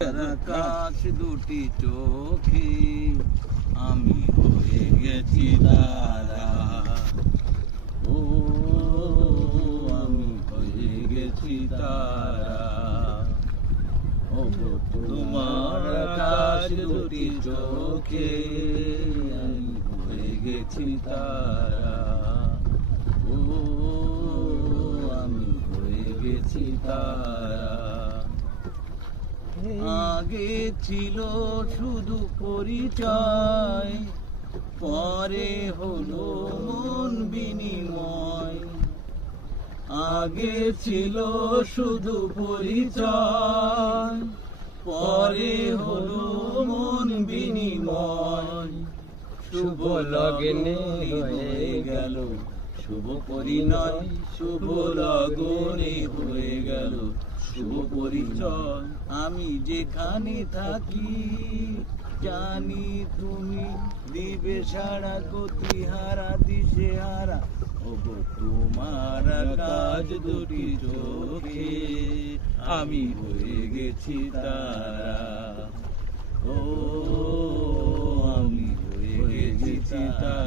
আকাশ দুটি চোখে আমি হয়ে গেছি তারা, ও আমি হয়ে গেছি তারা। ও তোমার আকাশ দুটি চোখে আমি হয়ে গেছি তারা, ও আমি হয়ে গেছি তারা। আগে ছিল শুধু পরিচয়, পরে হলো মন বিনিময়। আগে ছিল শুধু পরিচয়, পরে হলো মন বিনিময়। শুভ লগ্নে হয়ে গেল শুভ পরিণয়, শুভ লগ্নে হয়ে গেল শুভ পরিচয়। আমি যেখানে থাকি জানি তুমি দিবে সারা, গতিহারা দিশেহারা। ওগো তোমার কাজ দুটি চোখে আমি হয়ে গেছি তারা, ও আমি হয়ে গেছি তারা।